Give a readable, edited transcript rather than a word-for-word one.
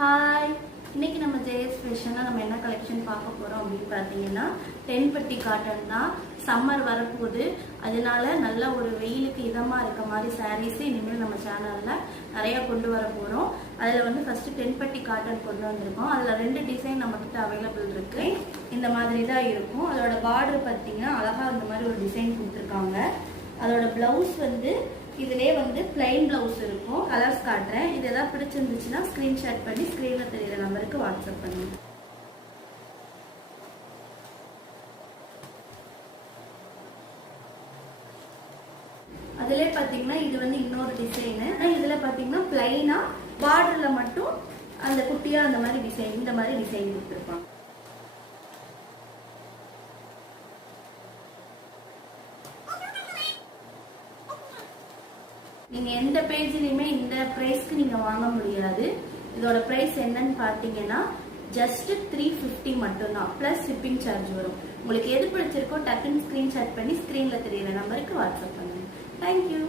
Hi, இன்னைக்கு நம்ம JS ஃபேஷனில் நம்ம என்ன கலெக்ஷன் பார்க்க போகிறோம் அப்படின்னு பார்த்தீங்கன்னா, தென்பட்டி காட்டன் தான். சம்மர் வரப்போகுது, அதனால நல்ல ஒரு வெயிலுக்கு இதமாக இருக்க மாதிரி சாரீஸு இனிமேல் நம்ம சேனலில் நிறையா கொண்டு வர போகிறோம். அதில் வந்து ஃபஸ்ட்டு தென்பட்டி காட்டன் கொண்டு வந்திருக்கோம். அதில் 2 டிசைன் நம்மக்கிட்ட அவைலபிள் இருக்குது. இந்த மாதிரி தான் இருக்கும். அதோட பார்டர் பார்த்தீங்கன்னா அழகாக இந்த மாதிரி ஒரு டிசைன் கொடுத்துருக்காங்க. அதோட ப்ளவுஸ் வந்து இதிலே வந்து பிளைன் பிளவுஸ் இருக்கும். கலர்ஸ் காட்டுறேன். இது எதாவது பிடிச்சிருந்துச்சுன்னா ஸ்கிரீன்ஷாட் பண்ணி ஸ்கிரீனில் தெரியுற நம்பருக்கு வாட்ஸ்அப் பண்ணுங்க. அதிலே பார்த்தீங்கன்னா இது வந்து இன்னொரு டிசைனு. இதில் பார்த்தீங்கன்னா பிளைனா பார்டரில் மட்டும் அந்த குட்டியாக அந்த மாதிரி டிசைன், இந்த மாதிரி டிசைன் கொடுத்துருப்பாங்க. நீங்க எந்த பேஜ்லயுமே இந்த பிரைஸ்க்கு நீங்க வாங்க முடியாது. இதோட பிரைஸ் என்னன்னு பாத்தீங்கன்னா ஜஸ்ட் 350 மட்டும்தான், பிளஸ் ஷிப்பிங் சார்ஜ் வரும். உங்களுக்கு எது பிடிச்சிருக்கோ டக்குன்னு ஸ்கிரீன்ஷாட் பண்ணி ஸ்கிரீன்ல தெரியுற நம்பருக்கு வாட்ஸ்அப் பண்ணுங்க. தேங்க்யூ.